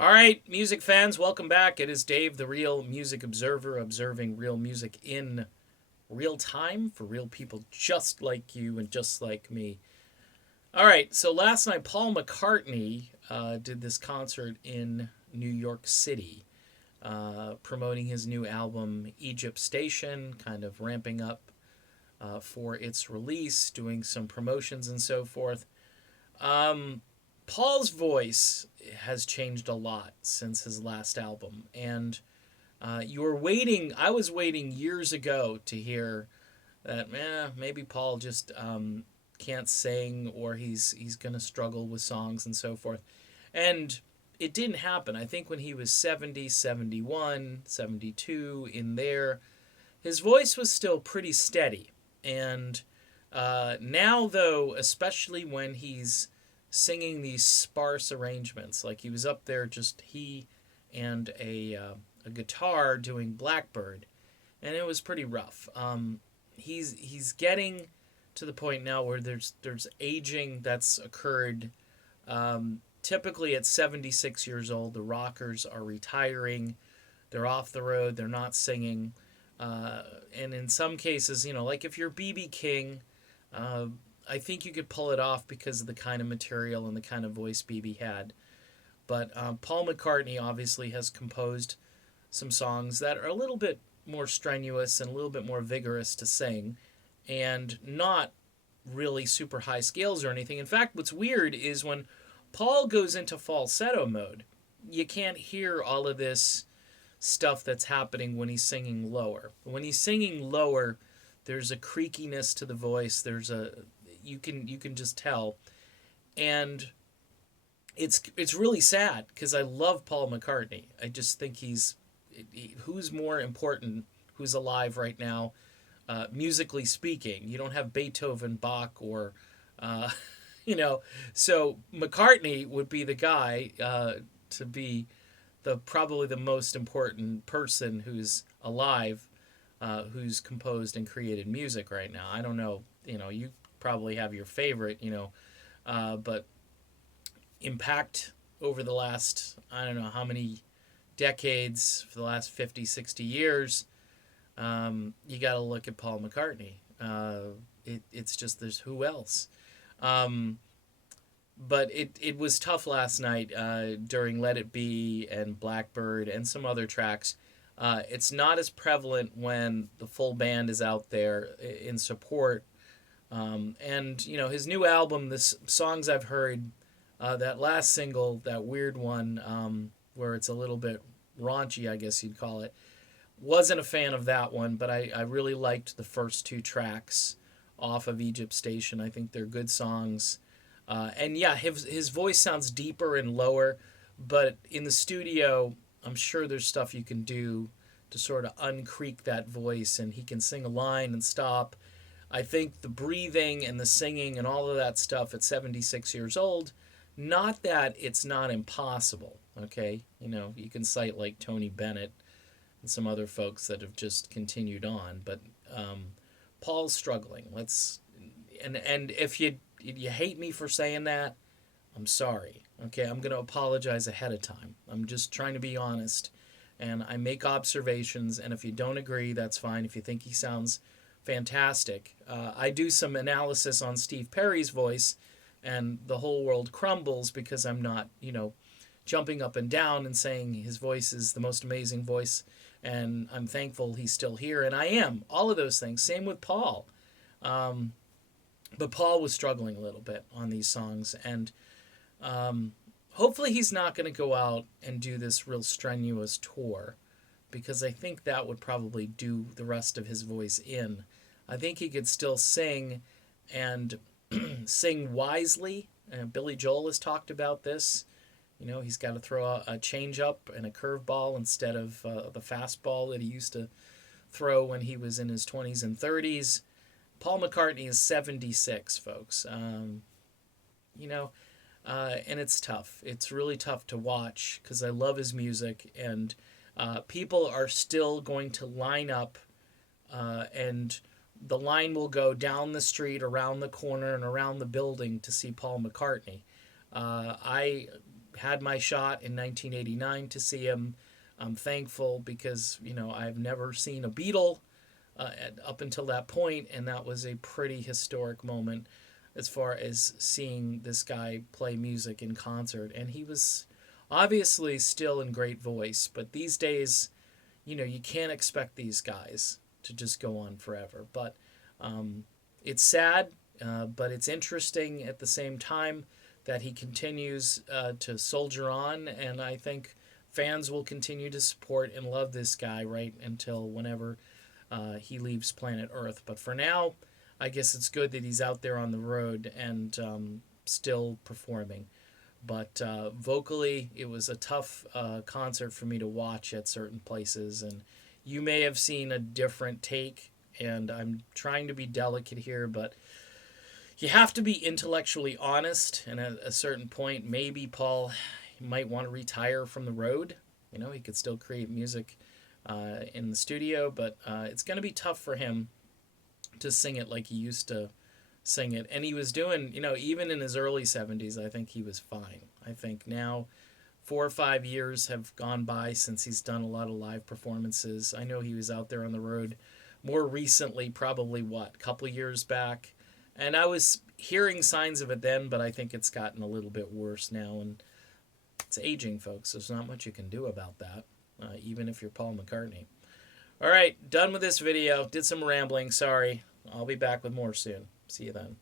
All right, music fans, welcome back. It is Dave, the Real Music Observer, observing real music in real time for real people just like you and just like me. All right, so last night, Paul McCartney did this concert in New York City, promoting his new album, Egypt Station, kind of ramping up for its release, doing some promotions and so forth. Um, Paul's voice has changed a lot since his last album, and you were waiting. I was waiting years ago to hear that. Maybe Paul just can't sing, or he's gonna struggle with songs and so forth. And it didn't happen. I think when he was 70, 71, 72, in there, his voice was still pretty steady. And now, though, especially when he's singing these sparse arrangements, like he was up there, just he and a guitar doing Blackbird, and it was pretty rough. He's getting to the point now where there's aging that's occurred. Typically at 76 years old, the rockers are retiring. They're off the road. They're not singing. And in some cases, like if you're BB King, uh, I think you could pull it off because of the kind of material and the kind of voice BB had. But Paul McCartney obviously has composed some songs that are a little bit more strenuous and a little bit more vigorous to sing, and not really super high scales or anything. In fact, what's weird is when Paul goes into falsetto mode, you can't hear all of this stuff that's happening when he's singing lower. When he's singing lower, there's a creakiness to the voice. You can just tell, and it's really sad because I love Paul McCartney. I just think who's more important, who's alive right now, musically speaking. You don't have Beethoven, Bach, or uh, you know. So McCartney would be the guy to be the probably the most important person who's alive, who's composed and created music right now. I don't know. You probably have your favorite. But impact over the last, I don't know how many decades, for the last 50, 60 years, you got to look at Paul McCartney. It's just, there's who else. Um, but it was tough last night during Let It Be and Blackbird and some other tracks. It's not as prevalent when the full band is out there in support. And, his new album, the songs I've heard, that last single, that weird one, where it's a little bit raunchy, I guess you'd call it, wasn't a fan of that one, but I really liked the first two tracks off of Egypt Station. I think they're good songs. And yeah, his voice sounds deeper and lower, but in the studio, I'm sure there's stuff you can do to sort of uncreak that voice, and he can sing a line and stop. I think the breathing and the singing and all of that stuff at 76 years old, not that it's not impossible, okay? You can cite like Tony Bennett and some other folks that have just continued on, but Paul's struggling. And if you hate me for saying that, I'm sorry. Okay, I'm going to apologize ahead of time. I'm just trying to be honest, and I make observations, and if you don't agree, that's fine. If you think he sounds fantastic, I do some analysis on Steve Perry's voice, and the whole world crumbles because I'm not, jumping up and down and saying his voice is the most amazing voice, and I'm thankful he's still here, and I am. All of those things. Same with Paul. Um, but Paul was struggling a little bit on these songs, and hopefully he's not going to go out and do this real strenuous tour, because I think that would probably do the rest of his voice in. I think he could still sing, and sing wisely. Billy Joel has talked about this. He's got to throw a change up and a curveball instead of the fastball that he used to throw when he was in his 20s and 30s. Paul McCartney is 76, folks. And it's tough. It's really tough to watch because I love his music, and people are still going to line up, and the line will go down the street, around the corner, and around the building to see Paul McCartney. I had my shot in 1989 to see him. I'm thankful because, I've never seen a Beatle up until that point, and that was a pretty historic moment as far as seeing this guy play music in concert. And he was obviously still in great voice, but these days, you can't expect these guys to just go on forever. But it's sad, but it's interesting at the same time that he continues to soldier on, and I think fans will continue to support and love this guy right until whenever he leaves planet Earth. But for now, I guess it's good that he's out there on the road and still performing. But vocally, it was a tough concert for me to watch at certain places, and you may have seen a different take, and I'm trying to be delicate here, but you have to be intellectually honest, and at a certain point, maybe Paul might want to retire from the road. He could still create music in the studio, but it's going to be tough for him to sing it like he used to sing it. And he was doing, even in his early 70s, I think he was fine. I think now 4 or 5 years have gone by since he's done a lot of live performances. I know he was out there on the road more recently, probably a couple years back. And I was hearing signs of it then, but I think it's gotten a little bit worse now. And it's aging, folks. There's not much you can do about that, even if you're Paul McCartney. All right, done with this video. Did some rambling. Sorry. I'll be back with more soon. See you then.